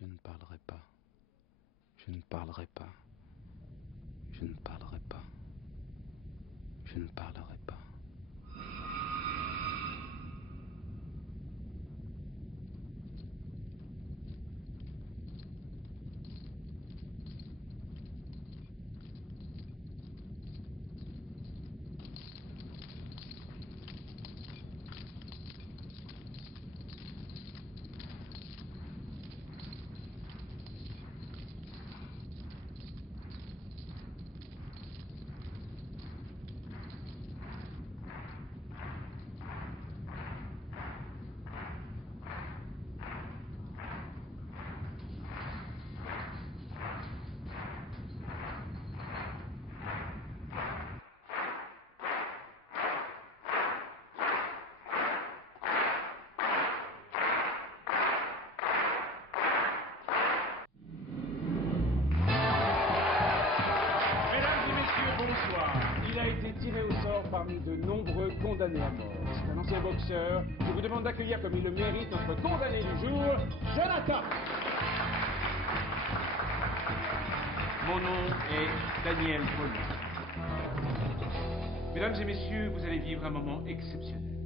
Je ne parlerai pas. Je ne parlerai pas. Je ne parlerai pas. Je ne parlerai pas. Parmi de nombreux condamnés à mort. C'est un ancien boxeur. Je vous demande d'accueillir comme il le mérite notre condamné du jour, Jonathan. Mon nom est Daniel Paulin. Mesdames et messieurs, vous allez vivre un moment exceptionnel.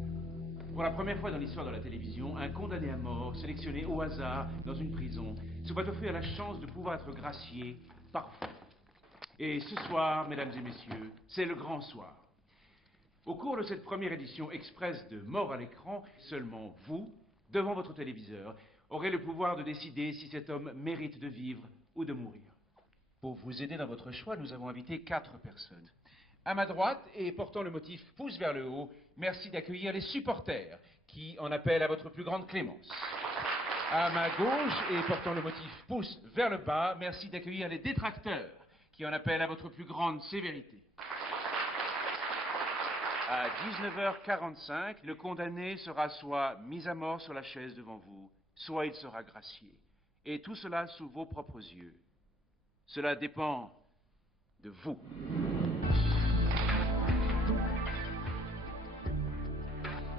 Pour la première fois dans l'histoire de la télévision, un condamné à mort, sélectionné au hasard dans une prison, se voit offrir la chance de pouvoir être gracié par vous. Et ce soir, mesdames et messieurs, c'est le grand soir. Au cours de cette première édition express de Mort à l'écran, seulement vous, devant votre téléviseur, aurez le pouvoir de décider si cet homme mérite de vivre ou de mourir. Pour vous aider dans votre choix, nous avons invité 4 personnes. À ma droite, et portant le motif pouce vers le haut, merci d'accueillir les supporters, qui en appellent à votre plus grande clémence. À ma gauche, et portant le motif pouce vers le bas, merci d'accueillir les détracteurs, qui en appellent à votre plus grande sévérité. À 19h45, le condamné sera soit mis à mort sur la chaise devant vous, soit il sera gracié. Et tout cela sous vos propres yeux. Cela dépend de vous.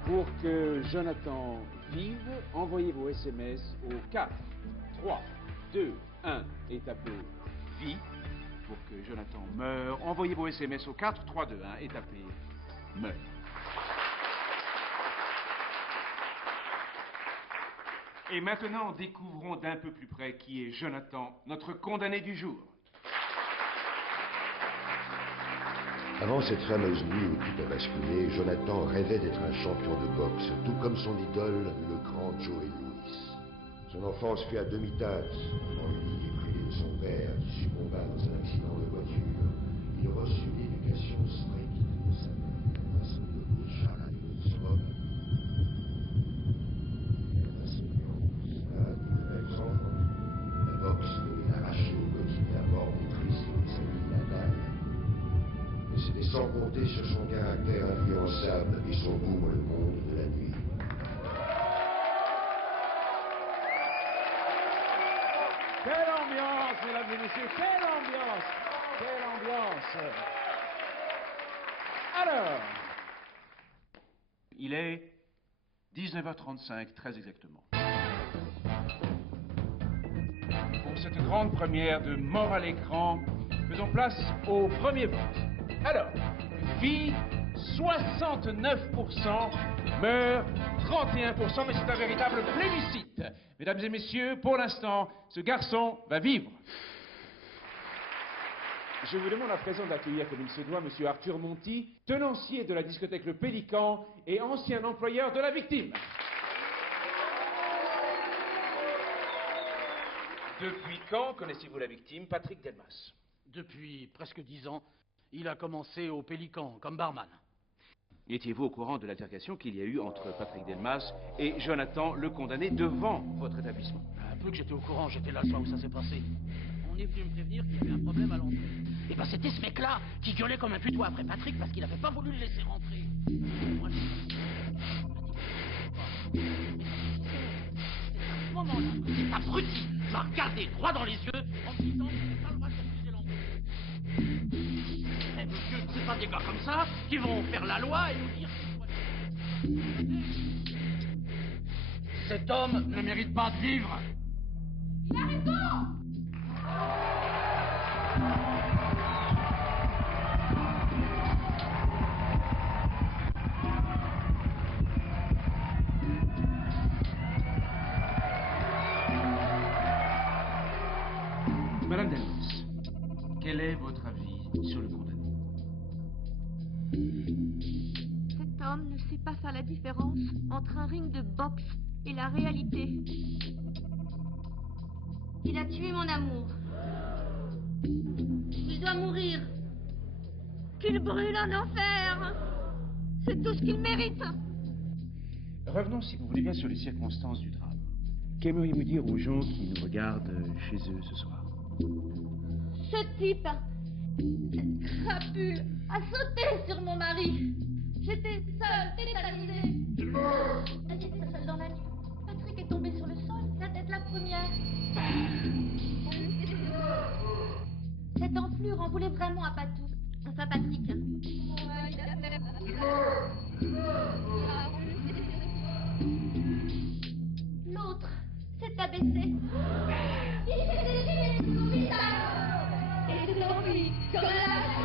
Pour que Jonathan vive, envoyez vos SMS au 4, 3, 2, 1 et tapez vie. Pour que Jonathan meure, envoyez vos SMS au 4, 3, 2, 1 et tapez meurt. Et maintenant, découvrons d'un peu plus près qui est Jonathan, notre condamné du jour. Avant cette fameuse nuit où tout a basculé, Jonathan rêvait d'être un champion de boxe, tout comme son idole, le grand Joe Louis. Son enfance fut à demi-teinte, dans l'unique et privé de son père, qui succomba dans un accident de voiture. Il reçut une éducation stricte de sa mère, façon de bouche à la Rob. La boxe devait l'arracher au quotidien mort et triste de sa ville natale. Mais c'était sans compter sur son caractère influençable et son goût pour le monde de la nuit. Quelle ambiance, mesdames et messieurs, quelle ambiance! Quelle ambiance! Alors, il est 19h35, très exactement. Pour cette grande première de Mort à l'écran, faisons place au premier vote. Alors, vie, 69%, meurt, 31%, mais c'est un véritable plébiscite. Mesdames et messieurs, pour l'instant, ce garçon va vivre. je vous demande à présent d'accueillir comme il se doit M. Arthur Monti, tenancier de la discothèque Le Pélican et ancien employeur de la victime. Depuis quand connaissez-vous la victime, Patrick Delmas? Depuis presque 10 ans, il a commencé au Pélican comme barman. Étiez-vous au courant de l'altercation qu'il y a eu entre Patrick Delmas et Jonathan, le condamné, devant votre établissement? Un peu que j'étais au courant, j'étais là le soir où ça s'est passé. On est venu me prévenir qu'il y avait un problème à l'entrée. Et ben c'était ce mec-là qui gueulait comme un putois après Patrick parce qu'il n'avait pas voulu le laisser rentrer. Moi, c'est à ce moment-là que cet abruti m'a regardé droit dans les yeux en me disant que c'est pas le droit de refuser l'entrée. Mais monsieur, c'est pas des gars comme ça qui vont faire la loi et nous dire cet homme ne mérite pas de vivre. Il a Quel est votre avis sur le condamné? Cet homme ne sait pas faire la différence entre un ring de boxe et la réalité. Il a tué mon amour. Il doit mourir. Qu'il brûle en enfer. C'est tout ce qu'il mérite. Revenons, si vous voulez bien, sur les circonstances du drame. Qu'aimeriez-vous dire aux gens qui nous regardent chez eux ce soir? Ce type, cette crapule, a sauté sur mon mari. J'étais seule, tétanisée. J'étais seule dans la nuit. Patrick est tombé sur le sol, la tête la première. Cette enflure en voulait vraiment à Patou. Enfin, Patrick. L'autre s'est abaissé. Son visage. Et s'est enfui comme un lâche.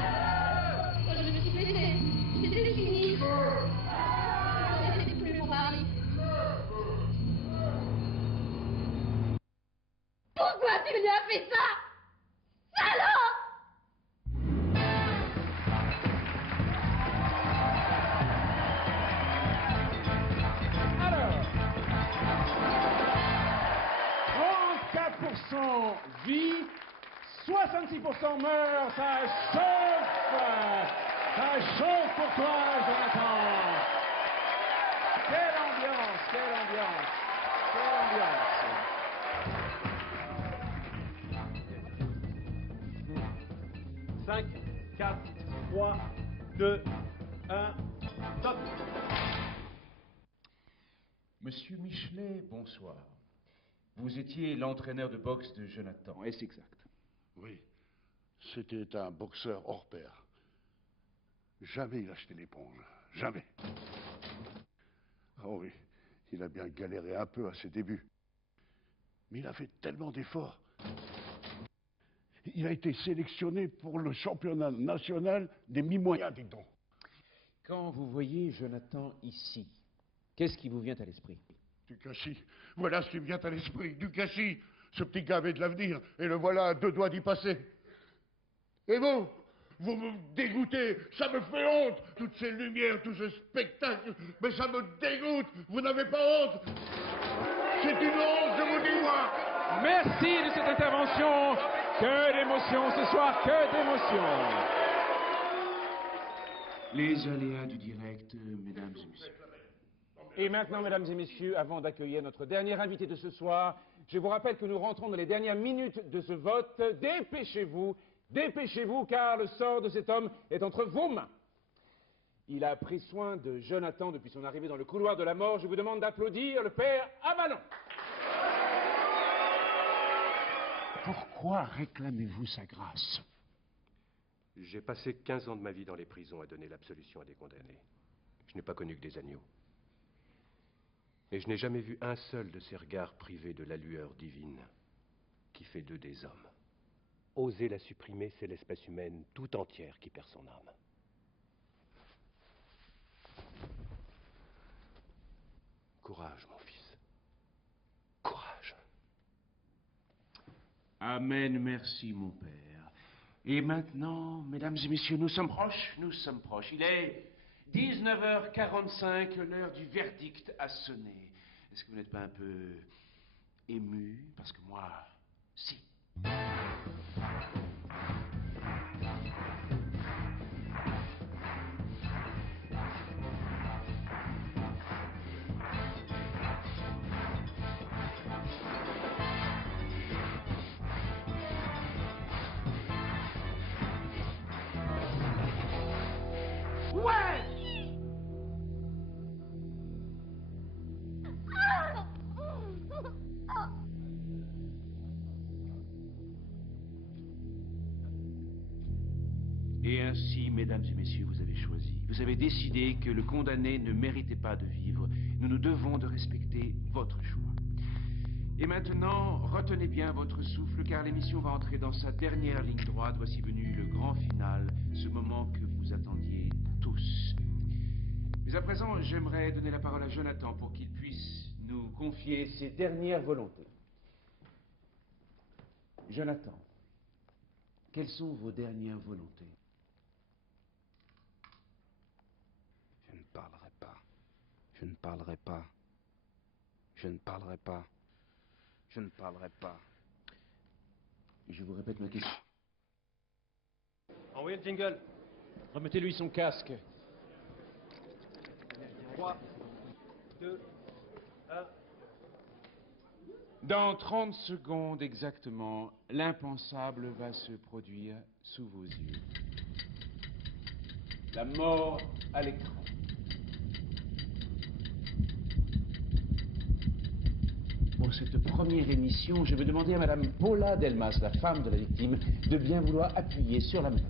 Quand je me suis baissée, c'était fini. Je n'étais plus mon mari. Pourquoi tu lui as fait ça? Salaud! Alors, 34% vie, 66% meurt, ça chauffe! Ça chauffe pour toi, Jonathan! Quelle ambiance, quelle ambiance, quelle ambiance! 5, 4, 3, 2, 1, top! Monsieur Michelet, bonsoir. Vous étiez l'entraîneur de boxe de Jonathan, est-ce exact? Oui, c'était un boxeur hors pair. Jamais il achetait l'éponge, jamais. Oh oui, il a bien galéré un peu à ses débuts. Mais il a fait tellement d'efforts. Il a été sélectionné pour le championnat national des mi-moyens, dis donc. Quand vous voyez Jonathan ici, qu'est-ce qui vous vient à l'esprit? Ducassi, voilà ce qui me vient à l'esprit. Ducassi, ce petit gars avait de l'avenir, et le voilà à 2 doigts d'y passer. Et vous me dégoûtez, ça me fait honte, toutes ces lumières, tout ce spectacle, mais ça me dégoûte, vous n'avez pas honte. C'est une honte, je vous dis, moi. Merci de cette intervention. Que d'émotion ce soir, que d'émotion. Les aléas du direct, mesdames et messieurs. Et maintenant, mesdames et messieurs, avant d'accueillir notre dernier invité de ce soir, je vous rappelle que nous rentrons dans les dernières minutes de ce vote. Dépêchez-vous, dépêchez-vous, car le sort de cet homme est entre vos mains. Il a pris soin de Jonathan depuis son arrivée dans le couloir de la mort. Je vous demande d'applaudir le père Avalon. Pourquoi réclamez-vous sa grâce? J'ai passé 15 ans de ma vie dans les prisons à donner l'absolution à des condamnés. Je n'ai pas connu que des agneaux. Et je n'ai jamais vu un seul de ces regards privés de la lueur divine qui fait d'eux des hommes. Oser la supprimer, c'est l'espèce humaine tout entière qui perd son âme. Courage, mon fils. Courage. Amen, merci, mon père. Et maintenant, mesdames et messieurs, nous sommes proches, nous sommes proches. Il est 19h45, l'heure du verdict a sonné. Est-ce que vous n'êtes pas un peu ému? Parce que moi, si. Ouais! Et ainsi, mesdames et messieurs, vous avez choisi. Vous avez décidé que le condamné ne méritait pas de vivre. Nous nous devons de respecter votre choix. Et maintenant, retenez bien votre souffle, car l'émission va entrer dans sa dernière ligne droite. Voici venu le grand final, ce moment que vous attendiez tous. Mais à présent, j'aimerais donner la parole à Jonathan pour qu'il puisse nous confier ses dernières volontés. Jonathan, quelles sont vos dernières volontés? Je ne parlerai pas. Je ne parlerai pas. Je ne parlerai pas. Je ne parlerai pas. Je vous répète ma question. Envoyez le jingle. Remettez-lui son casque. 3, 2, 1. Dans 30 secondes exactement, l'impensable va se produire sous vos yeux. La mort à l'écran. Pour cette première émission, je vais demander à Madame Paula Delmas, la femme de la victime, de bien vouloir appuyer sur la menotte.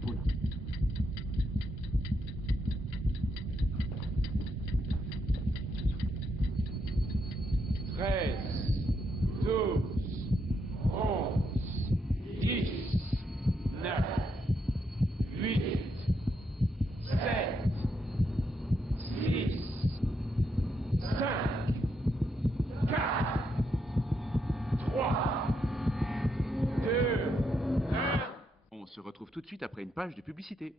Paula. 13, 12, 11, 10, 9, 8, 7, 6, 5, 4, 3, 2, 1. On se retrouve tout de suite après une page de publicité.